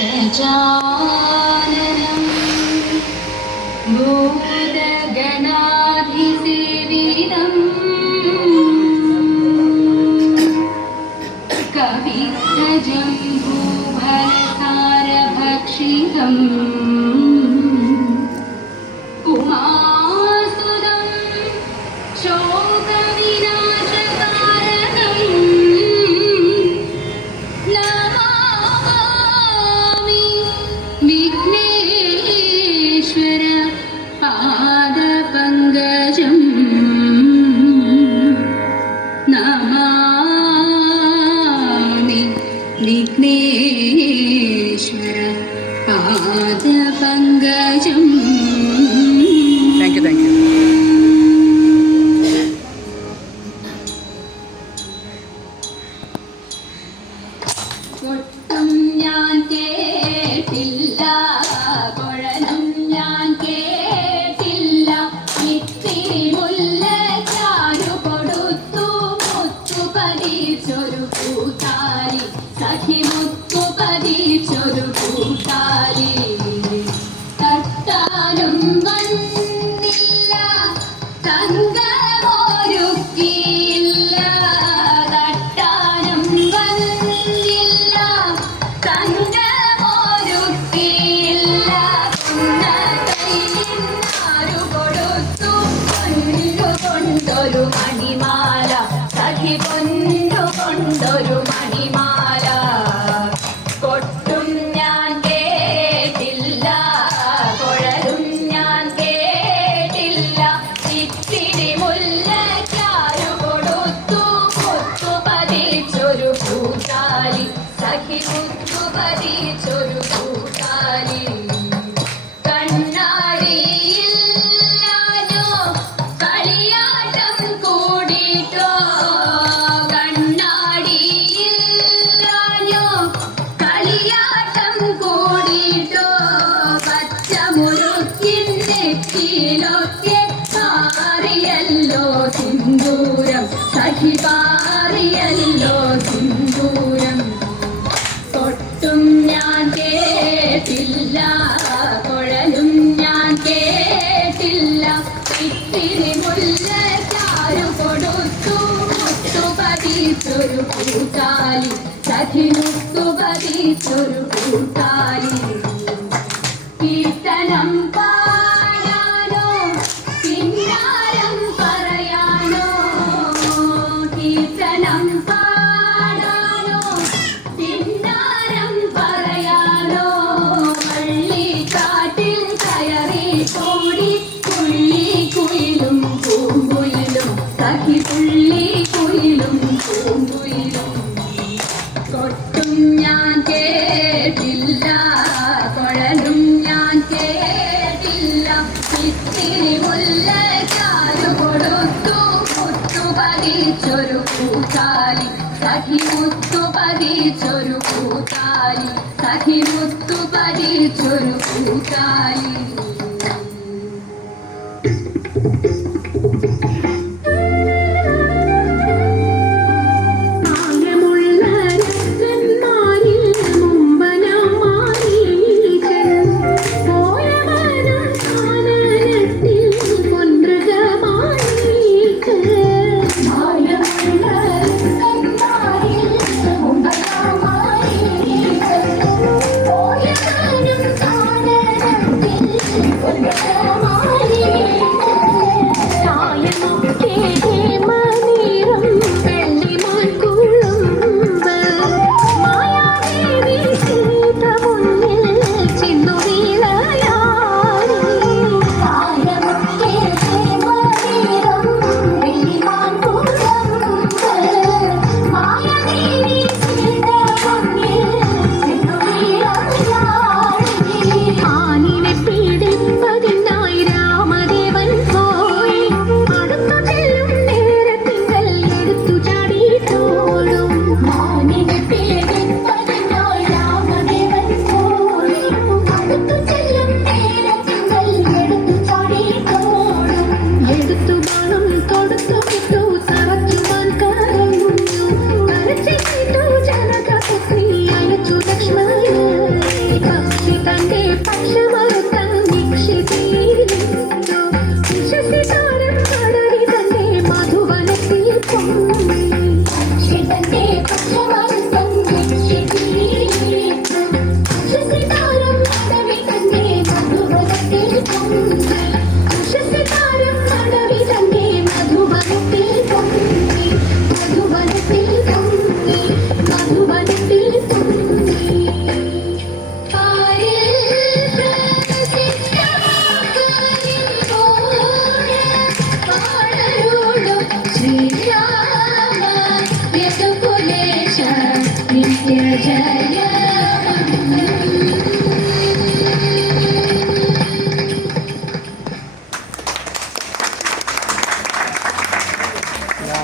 गजाननं भूतगणाधिसेवितं कवित्तजम्बूफलसारभक्षितम् उमासुदं शोकविनाशकारणं Namami Vighneshwar पादपङ्कजम् Namami Vighneshwar पादपङ्कजम्. Thank you, thank you. ഒട്ടും ഞാൻ കേട്ടില്ല, കുഴലും ഞാൻ കേട്ടില്ല, ഇത്തിരി മുല്ലച്ചാരു കൊടുത്തു മുത്തു പതിച്ചൊരു കൂട്ടാലി, സഖി മുത്തു പതിച്ചൊരു കൂട്ടാലി. തട്ടാനും വന്നില്ല, തങ്കമൊരുക്കിയില്ല, തട്ടാനും വന്നില്ല, തങ്കമൊരുക്കിയില്ല, കൊണ്ട കൈയിന്നാരു കൊടുത്തു പൊന്നുകൊണ്ടൊരു മണിമാല, സഖി പൊന്നുകൊണ്ടൊരു മണിമാല. കൊട്ടും ഞാൻ കേട്ടില്ല, കുഴലും ഞാൻ കേട്ടില്ല, ഇത്തിരി മുല്ലച്ചാരു കൊടുത്തു മുത്തു പതിച്ചൊരു കൂട്ടാലി, സഖി മുത്തു പതിച്ചൊരു കൂട്ടാലി. കണ്ണാടിയില്ലാഞ്ഞോ കളിയാട്ടം കൂടിട്ടോ, കണ്ണാടിയില്ലാഞ്ഞോ കളിയാട്ടം കൂടിട്ടോ, പച്ചമുറുക്കിൻ നെറ്റിയിലൊക്കെ പാറിയല്ലോ സിന്ദൂരം, സഖി പാറിയല്ലോ സിന്ദൂരം. കൊട്ടും ഞാൻ കേട്ടില്ല, കുഴലും ഞാൻ കേട്ടില്ല, ഇത്തിരി മുല്ലച്ചാരു കൊടുത്തു മുത്തു പതിച്ചൊരു കൂട്ടാലി, സഖി മുത്തു പതിച്ചൊരു കൂട്ടാലി. കീർത്തനം പാടാനോ കിന്നാരം പറയാനോ, കീർത്തനം പാടാനോ കിന്നാരം പറയാനോ, വള്ളിക്കാട്ടിൽ കയറി കൂടി പുള്ളി കുയിലും പൂങ്കുയിലും, സഖി പുള്ളി കുയിലും പൂങ്കുയിലും. കൊട്ടും ഞാൻ കേട്ടില്ല, കുഴലും ഞാൻ കേട്ടില്ല, ഇത്തിരി മുല്ലച്ചാരു കൊടുത്തു മുത്തു പതിച്ചൊരു കൂട്ടാലി, സഖി മുത്തു പതിച്ചൊരു കൂട്ടാലി, സഖി മുത്തു പതിച്ചൊരു കൂട്ടാലി. യദുകുലേശ നിത്യ ജയ